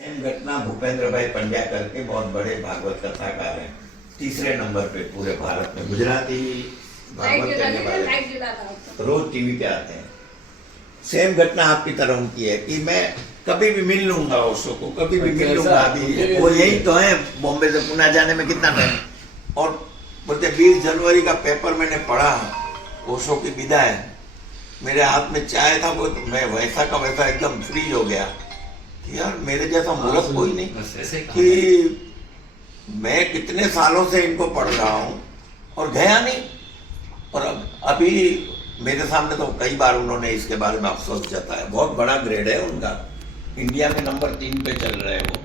M घटना भूपेंद्र भाई पंड्या करके बहुत बड़े भागवत कथाकार हैं, तीसरे नंबर पे पूरे भारत में गुजराती भागवत करने वाले, रोज टीवी पे आते हैं। सेम घटना आपकी तरह उनकी है कि मैं कभी भी मिल लूंगा ओशो को, कभी भी मिल लूंगा। अभी वो यही तो है, बॉम्बे से पुणे जाने में कितना टाइम। और बोलते 20 जनवरी का पेपर मैंने पढ़ा, ओशो की विदाई, मेरे हाथ में चाय था, वो तो मैं वैसा का वैसा एकदम फ्री हो गया कि यार मेरे जैसा मूर्ख कोई नहीं, कि मैं कितने सालों से इनको पढ़ रहा हूँ और गया नहीं। और अभी मेरे सामने तो कई बार उन्होंने इसके बारे में अफसोस जताया। बहुत बड़ा ग्रेड है उनका, इंडिया में नंबर 3 पे चल रहे हैं वो,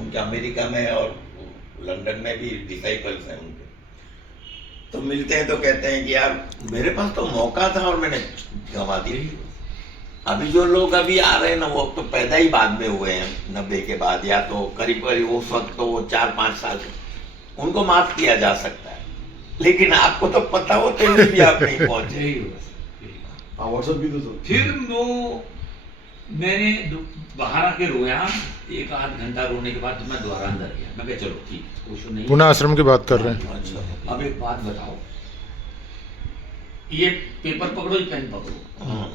उनके अमेरिका में और लंदन में भी डिसाइपल्स हैं उनके। तो मिलते हैं तो कहते हैं कि यार मेरे पास तो मौका था और मैंने गंवा दिया। अभी जो लोग अभी आ रहे हैं ना, वो अब तो पैदा ही बाद में हुए हैं 90 के बाद, या तो करीब करीब उस वक्त तो वो 4-5 साल, उनको माफ किया जा सकता है। लेकिन आपको तो पता हो तो भी आप नहीं पहुंचे। व्हाट्सएप भी तो फिर वो मैंने बाहर आके रोया, 1-8 घंटा रोने के बाद मैं दोबारा अंदर गया। मैं कहा चलो ठीक, कुछ नहीं, पुनः आश्रम की बात कर रहे हैं। अच्छा अब एक बात बताओ, ये पेपर पकड़ो, ये पेन पकड़ो,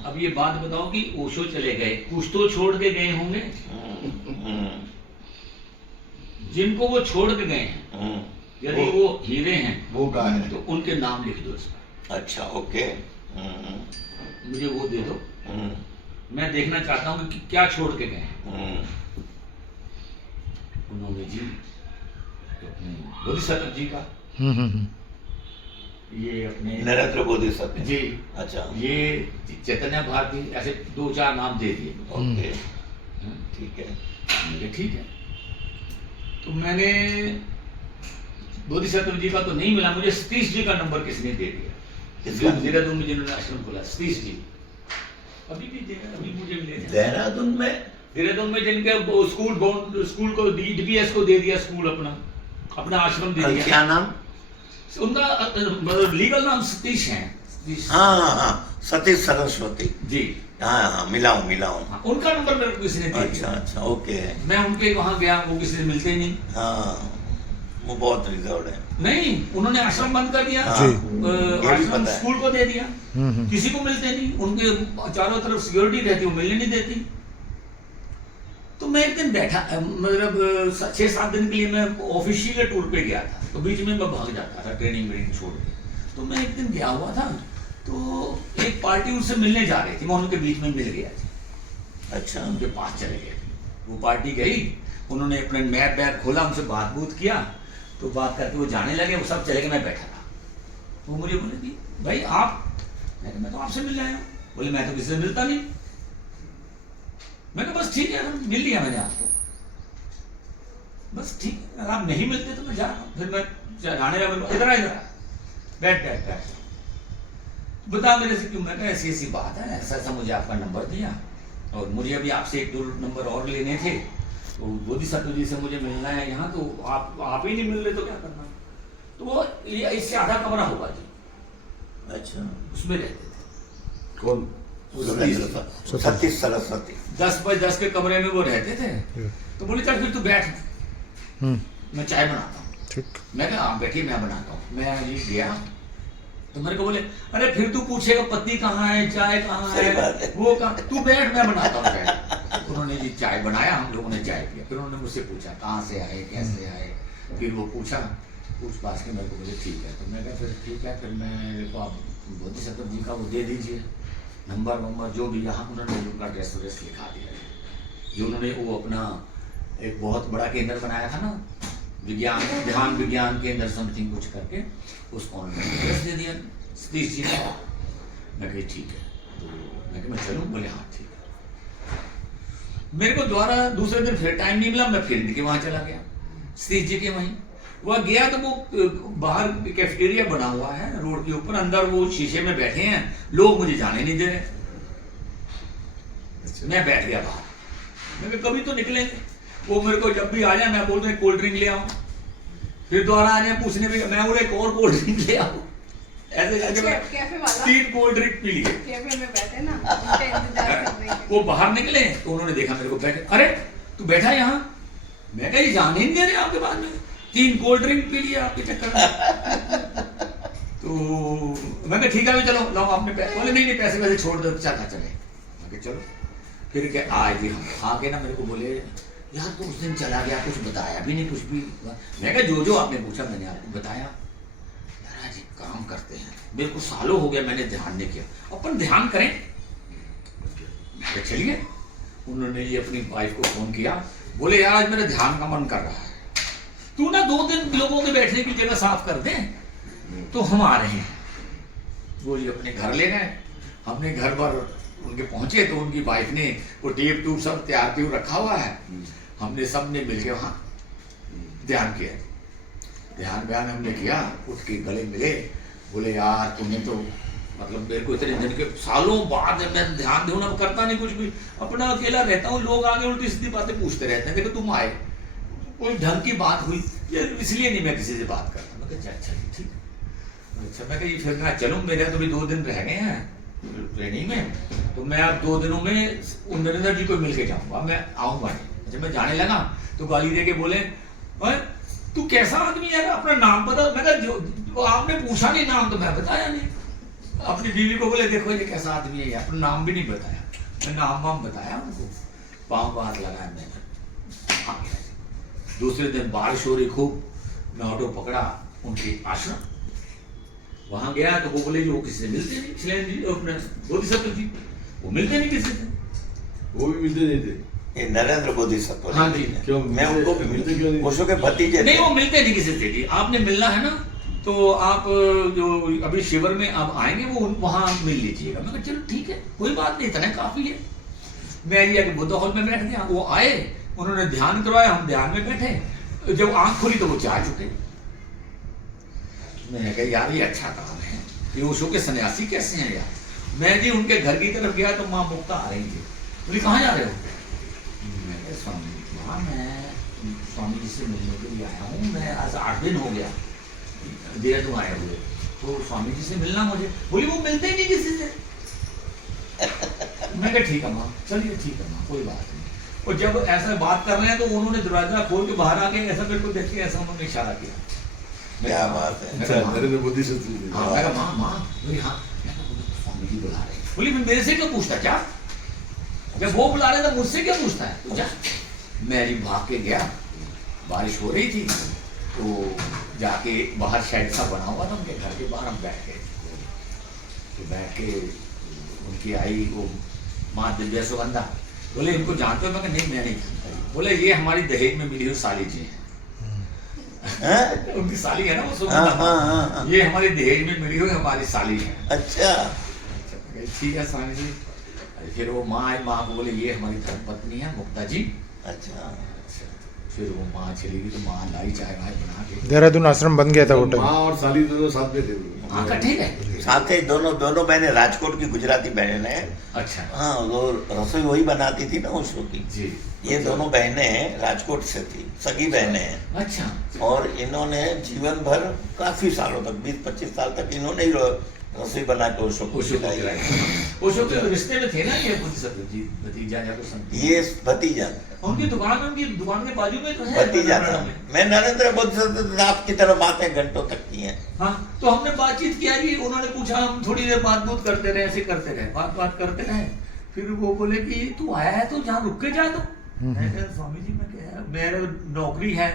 अब ये बात बताओ कि ओशो चले गए, कुछ तो छोड़ के गए होंगे। जिनको वो छोड़ के गए हैं, यदि वो हीरे हैं, वो कहाँ है? तो उनके नाम लिख दो इस पर। अच्छा, ओके। मुझे वो दे दो, मैं देखना चाहता हूँ कि क्या छोड़ के गए हैं। उन्होंने जी अपने बोधिसत्व जी का, ये अपने नरेंद्र बोधिसत्व जी, अच्छा, ये चैतन्य भारती, ऐसे 2-4 नाम दे दिए। ओके, ठीक है। मुझे ठीक है, तो मैंने बोधिसत्व जी का तो नहीं मिला, मुझे सतीश जी का नंबर किसने दे दिया, देहरादून में जिन्होंने आश्रम खोला, सतीश जी। अभी भी अभी मुझे मिले देहरादून में जिनके स्कूल को डीपीएस को दे दिया, स्कूल अपना आश्रम दे दिया। क्या नाम उनका? लीगल नाम सतीश है। हाँ, सतीश सरस्वती जी, हाँ, मिला हूँ। उनका नंबर मेरे को किसी ने दे दिया। अच्छा, ओके। मैं उनके वहां गया, वो किसी से मिलते ही नहीं। हाँ, वो बहुत रिजर्व है। नहीं, उन्होंने आश्रम बंद कर दिया, आश्रम स्कूल को दे दिया, किसी को मिलते नहीं, उनके चारों तरफ सिक्योरिटी रहती, वो मिलने नहीं देती। तो मैं एक दिन बैठा, मतलब 6-7 दिन के लिए मैं ऑफिशियल टूर पे गया था, तो बीच में मैं भाग जाता था ट्रेनिंग छोड़ के। तो मैं एक दिन गया हुआ था, तो एक पार्टी उनसे मिलने जा रही थी, मैं उनके बीच में मिल गया था। अच्छा, उनके पास चले गए, वो पार्टी गई, उन्होंने अपने मैप बैग खोला, उनसे बात किया, तो बात करके वो जाने लगे, वो सब चले गए, मैं बैठा था। वो मुझे बोले कि भाई आप, मैं तो आपसे मिलने आया हूँ। बोले मैं तो किसी से मिलता नहीं। मैं कहा बस ठीक है, मिल लिया मैंने आपको, बस ठीक है, अगर आप नहीं मिलते तो मैं जा रहा हूँ। फिर मैं जाने लगा, इधर बैठ बता मेरे से क्यों। मैं कहा ऐसी बात है, ऐसा मुझे आपका नंबर दिया, और मुझे अभी आपसे 1-2 नंबर और लेने थे, तो बोधिसत्व जी से मुझे मिलना है यहाँ, तो आप ही नहीं मिल रहे तो क्या करना। तो वो ये इससे आधा कमरा होगा जी, अच्छा, उसमें रहते थे। कौन? सतीश सरस्वती। 10x10 के कमरे में वो रहते थे। तो बोले चल फिर तू बैठ, मैं चाय बनाता हूँ। ठीक। मैं कहा आप बैठिए, मैं बनाता हूँ। मैं गया, तो मेरे को बोले अरे फिर तू पूछेगा पत्ती कहाँ है, चाय कहाँ है, वो कहाँ, तू बैठ मैं बनाता हूँ चाय। उन्होंने जी चाय बनाया, हम लोगों ने चाय पिया। फिर उन्होंने मुझसे पूछा कहाँ से आए, कैसे आए, फिर वो पूछ पास के मेरे को बोले ठीक है। तो मैं कहा फिर ठीक है, फिर मेरे को आप बोधिसत्व जी का वो दे दीजिए नंबर जो भी। यहाँ उन्होंने उनका एड्रेस लिखा दिया, जो उन्होंने वो अपना एक बहुत बड़ा केंद्र बनाया था ना, ध्यान विज्ञान केंद्र समथिंग कुछ करके, उसको उन्होंने एड्रेस दे दिया सतीश जी का। मैं कही ठीक है, तो मैं चलूँ? बोले हाँ ठीक है। मेरे को दोबारा दूसरे दिन फिर टाइम नहीं मिला, मैं फिर इनके वहाँ चला गया, सतीश जी के वहीं। वह गया तो वो बाहर कैफेटेरिया बना हुआ है रोड के ऊपर, अंदर वो शीशे में बैठे हैं लोग, मुझे जाने नहीं दे रहे। मैं बैठ गया बाहर, मैं कभी तो निकलेंगे। वो मेरे को जब भी आ जाए मैं बोलता हूँ कोल्ड ड्रिंक ले आओ, फिर दोबारा आ जाए पूछने में, मैं बोले एक और कोल्ड ड्रिंक ले आओ। ऐसे करके 3 कोल्ड ड्रिंक पी लिए। कैफे में बैठे ना, उनका इंतजार कर रहे हैं। वो बाहर निकले तो उन्होंने देखा मेरे को बैठे, अरे तू बैठा यहाँ, मैं कहा ये जाने ही नहीं दे रहे आपके बाद में, 3 कोल्ड ड्रिंक पी लिया आपके चक्कर में। तो मैं कहा ठीक है अभी चलो लाओ आपने पैसे, बोले नहीं पैसे वैसे छोड़ दो, चल चले। मैं कहा चलो, फिर क्या आए जी हम आके ना मेरे को बोले यार तो उस दिन चला गया, कुछ बताया भी नहीं कुछ भी। मैं कहा जो जो आपने पूछा मैंने आपको बताया। यार आज एक काम करते हैं, मेरे को सालों हो गया मैंने ध्यान नहीं किया, अपन ध्यान करें। मैं कहा चलिए। उन्होंने ये अपनी वाइफ को फोन किया, बोले यार आज मेरा ध्यान का मन कर रहा है, तू ना 2 दिन लोगों के बैठने की जगह साफ कर दे, तो हम आ रहे हैं। वो ये अपने घर ले गए, हमने घर पर उनके पहुंचे तो उनकी वाइफ ने वो टेप टूप सब तैयार ट्यूब रखा हुआ है, हमने सब ने मिलके वहां ध्यान किया। ध्यान हमने किया, उठ के गले मिले, बोले यार तुमने तो मतलब मेरे को इतने दिन के सालों बाद मैं ध्यान दूं ना, करता नहीं कुछ भी, अपना अकेला रहता हूँ, लोग आगे उल्टी सीधी बातें पूछते रहते हैं, देखो तुम आए कोई ढंग की बात हुई, ये इसलिए नहीं मैं किसी से बात करता। मैं कहा अच्छा ठीक, अच्छा मैं कही फिर मैं चलूँ, मेरे तो भी 2 दिन रह गए हैं ट्रेनिंग में, तो मैं अब 2 दिनों में उन नरेंद्र जी को मिल के जाऊंगा, मैं आऊंगा नहीं। जब मैं जाने लगा तो गाली दे के बोले तू कैसा आदमी है, अपना नाम बता। मैं कहा जो आपने पूछा नहीं नाम तो मैं बताया नहीं। अपनी बीवी को बोले देखो ये कैसा आदमी है, अपना नाम भी नहीं बताया, मैं नाम वाम बताया उनको, पाँव हाथ लगाया मैंने, आ गया। दूसरे दिन बारिश हो रही खूब, मैं ऑटो पकड़ा उनके आश्रम, वहां गया तो वो बोले वो किसी से मिलते नहीं, शिलेन जी अपने बोधिसत्व जी वो मिलते नहीं किसी से, वो भी मिलते नहीं थे। ये नरेंद्र बोधिसत्व। हाँ जी, क्यों मैं उनको भी मिलते क्यों नहीं? ओशो के भतीजे नहीं वो मिलते नहीं किसी से जी। आपने मिलना है ना तो आप जो अभी शिविर में आप आएंगे वो वहां मिल लीजिएगा। मैं कहा चलो ठीक है कोई बात नहीं, इतना काफी है। मैं ये कि बुद्ध हॉल में बैठ गया, वो आए, उन्होंने ध्यान करवाया, हम ध्यान में बैठे, जब आंख खोली तो वो जा चुके। मैंने कहा यार ये अच्छा काम है, ये ओशो के सन्यासी कैसे हैं यार। मैं जी उनके घर की तरफ गया तो माँ मुक्ता आ रही थी, बोली कहाँ जा रहे हो। मैं कहा स्वामी माँ मैं स्वामी जी से मिलने के लिए आया हूँ, मैं आज 8 दिन हो गया देहरादून आए हुए, तो स्वामी जी से मिलना मुझे। बोली वो मिलते ही नहीं किसी से। मैं कहा ठीक है माँ, चलिए ठीक है माँ कोई बात नहीं। और जब ऐसा बात कर रहे हैं तो उन्होंने दरवाजा खोल के बाहर आके ऐसा मेरे को देख के ऐसा उन्होंने इशारा किया। क्या बात है। अच्छा नरेंद्र बोधिसत्व। हाँ मैं कहा माँ बोली हाँ, मैं कहा स्वामी जी बुला रहे हैं। बोली मेरे से क्यों पूछता, क्या जब वो बुला रहे तो मुझसे क्यों पूछता है, तू जा। मैं जी भाग के गया, बारिश हो रही थी तो जाके बाहर शेड सा बना हुआ था उनके घर के बाहर, हम बैठ गए। तो बैठ के उनकी आई वो माँ दिव्या सुगंधा, बोले इनको जानते हो। मैं कहा नहीं मैं नहीं जानता। बोले ये हमारी दहेज में मिली हुई साली जी है। उनकी साली है ना वो सुगंधा, ये हमारी दहेज में मिली हुई हमारी साली है। अच्छा ठीक है स्वामी जी। फिर वो माँ आई, माँ को बोले ये हमारी धर्मपत्नी है मुक्ता जी। अच्छा फिर वो माँ चली गई तो माँ लाई चाय वाय बना के। देहरादून आश्रम बन गया था वो टाइम। माँ और साली दोनों साथ में थे। हाँ इकट्ठे गए। साथ ही दोनों बहनें राजकोट की गुजराती बहनें हैं। अच्छा हाँ वो रसोई वही बनाती थी ना ओशो की। जी। ये दोनों बहनें राजकोट से थी, सगी बहनें हैं। अच्छा और इन्होंने जीवन भर काफी सालों तक 20-25 साल तक इन्होंने ही रसोई बना के ओशो को ओशो को खिलाई। खिलाई। ओशो के रिश्ते में थे ना ये बोधिसत्व जी, भतीजा या कुछ समथिंग। ये भतीजा उनकी दुकान के बाजू में तो है भतीजा था। मैं नरेंद्र बोधिसत्व आपकी तरह बातें घंटों तक की हैं। हाँ तो हमने बातचीत किया जी, उन्होंने पूछा, हम थोड़ी देर बात करते रहे, ऐसे करते रहे, बात करते रहे। फिर वो बोले कि तू आया है तो जहाँ रुक के जा दो। मैं कहा स्वामी जी मैं क्या, मेरा नौकरी है,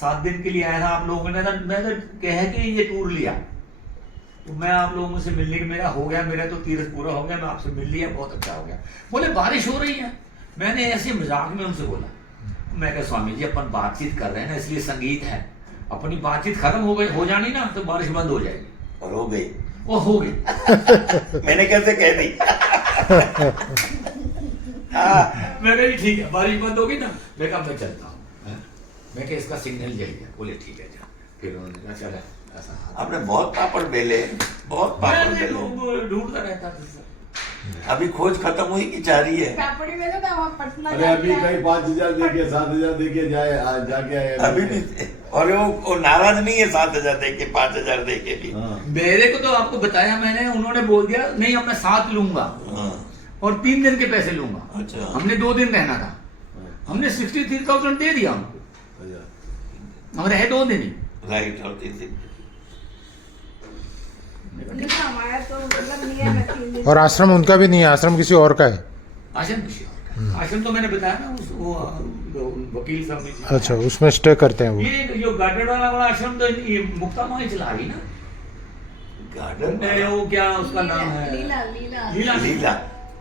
7 दिन के लिए आया था आप लोगों ने, मैं तो कह के ये टूर लिया तो मैं आप लोगों से मिलने के मेरा हो गया, मेरा तो तीर्थ पूरा हो गया, मैं आपसे मिल लिया, बहुत अच्छा हो गया। बोले बारिश हो रही है। मैंने ऐसे मजाक में उनसे बोला, मैं कहा स्वामी जी अपन बातचीत कर रहे हैं ना इसलिए संगीत है, अपनी बातचीत खत्म हो जानी ना तो बारिश बंद हो जाएगी। और हो गई। वो हो गई। मैंने कैसे कह दी। मैं कहा ठीक है बारिश बंद होगी ना, मैं कहा मैं चलता हूँ। मैं कहा इसका सिग्नल यही है। बोले ठीक है जा। फिर उन्होंने कहा चला ऐसा। आपने बहुत पापड़ बेले, बहुत पापड़ मैं बेले। ढूंढता रहता था। अभी खोज खत्म हुई कि जारी है? पापड़ी में तो वहाँ पटना अरे अभी कहीं 5,000 देके 7,000 देके जाके आए अभी भी। और वो नाराज नहीं है 7,000 देके 5,000 देके भी। हाँ। मेरे को तो आपको बताया मैंने, उन्होंने बोल दिया नहीं अब मैं 7 लूंगा हाँ। और 3 दिन के पैसे लूंगा। अच्छा। हमने 2 दिन रहना था। हमने 63,000 दे दिया हमको, अच्छा। हम रहे 2 दिन ही। राइट, और 3 दिन हमारा तो मतलब नियम है 3 दिन। और आश्रम उनका भी नहीं है, आश्रम किसी और का है। आश्रम किसी और का। आश्रम तो मैंने बताया ना, वो वकील साहब ने। अच्छा, उसमें स्टे करते हैं वो। ये जो गार्डन वाला आश्रम तो ये मुक्ता माँ ही चला रही ना। गार्डन वो क्या उसका नाम है? लीला लीला लीला। लीला।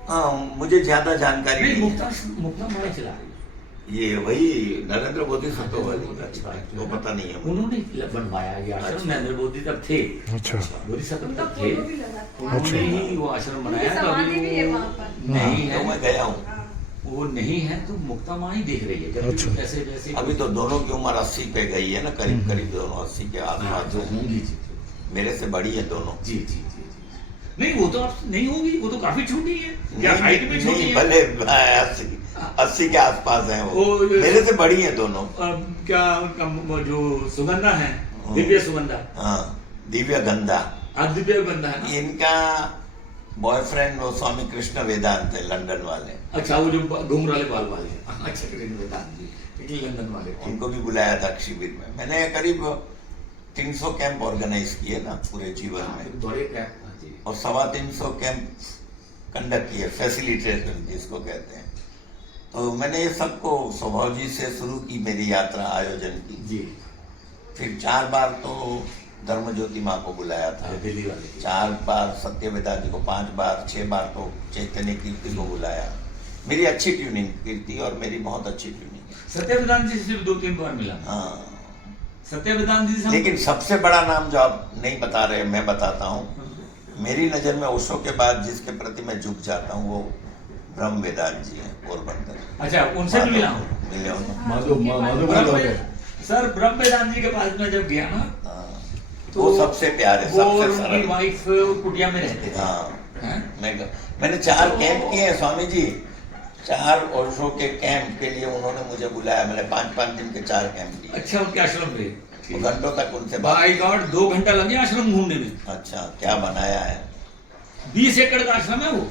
हाँ, मुझे ज्यादा जानकारी नहीं, नहीं है। मुक्ता माँ ही चला रही। ये वही नरेंद्र मोदी सत्तो वाली, वो पता नहीं है मुझे। उन्होंने बनवाया ये आश्रम, नरेंद्र मोदी तब थे। अच्छा, मोदी साहब उनका तब थे, फोटो भी लगा था। उन्होंने ही वो आश्रम बनाया। तो समाधि अभी भी है वो वहाँ पर। नहीं तो मैं है, गया हूँ। हाँ। वो नहीं है तो मुक्ता माँ ही देख रही है। जब अच्छा। जैसे जैसे अभी तो दोनों की उम्र 80 पे गई है ना, करीब करीब दोनों 80 के हाँ, आसपास जो होंगी जी मेरे से बड़ी है दोनों। जी जी जी जी। नहीं वो तो अब नहीं होगी, वो तो काफी छोटी है, या नहीं, हाइट में छोटी नहीं, है। भले 80 के आसपास है वो, वो- मेरे से बड़ी है दोनों। क्या उनका वो जो सुगंधा है, हाँ। दिव्य सुगंधा, हाँ, दिव्य गंधा। दिव्य गंधा है ना। इनका बॉयफ्रेंड वो स्वामी कृष्ण वेदांत है, लंदन वाले। अच्छा, वो जो घूंघर वाले बाल वाले। अच्छा, कृष्ण वेदांत जी, लेकिन लंदन वाले थे। उनको भी बुलाया था शिविर में। मैंने करीब 300 कैंप ऑर्गेनाइज किए ना पूरे जीवन में, दौरे का। हाँ जी। और 325 कैंप कंडक्ट किए, फैसिलिटेटर जिसको कहते हैं। तो मैंने ये सबको स्वभाव जी से शुरू की मेरी यात्रा आयोजन की। जी, फिर 4 बार तो धर्म ज्योति माँ को बुलाया था, दिल्ली वाले की। 4 बार सत्यवेदा जी को, 5 बार, 6 बार तो चैतन्य कीर्ति को बुलाया। मेरी अच्छी ट्यूनिंग, कीर्ति और मेरी बहुत अच्छी ट्यूनिंग है। सत्य वेदांत जी से सिर्फ 2-3 बार मिला। हाँ, सत्य वेदांत जी से लेकिन सबसे बड़ा नाम जो आप नहीं बता रहे, मैं बताता हूँ। मेरी नजर में ओशो के बाद जिसके प्रति मैं झुक जाता हूँ वो ब्रह्म वेदांत जी हैं, पोरबंदर। अच्छा, उनसे भी मिला हूँ। मिले हूँ। माधो सर ब्रह्म वेदांत जी के पास में जब गया ना, हाँ, तो वो सबसे प्यारे, वो और सबसे उनकी सरल। वाइफ कुटिया में रहते थे। हाँ, हैं? मैंने 4 कैंप किए हैं स्वामी जी। 4 ओशो के कैंप के लिए उन्होंने मुझे बुलाया। मैंने 5-5 दिन के 4 कैंप किए। अच्छा, उनके आश्रम पे घंटों तक उनसे बात। बाई गॉड 2 घंटा लगे आश्रम घूमने में। अच्छा, क्या बनाया है? 20 एकड़ का आश्रम है वो।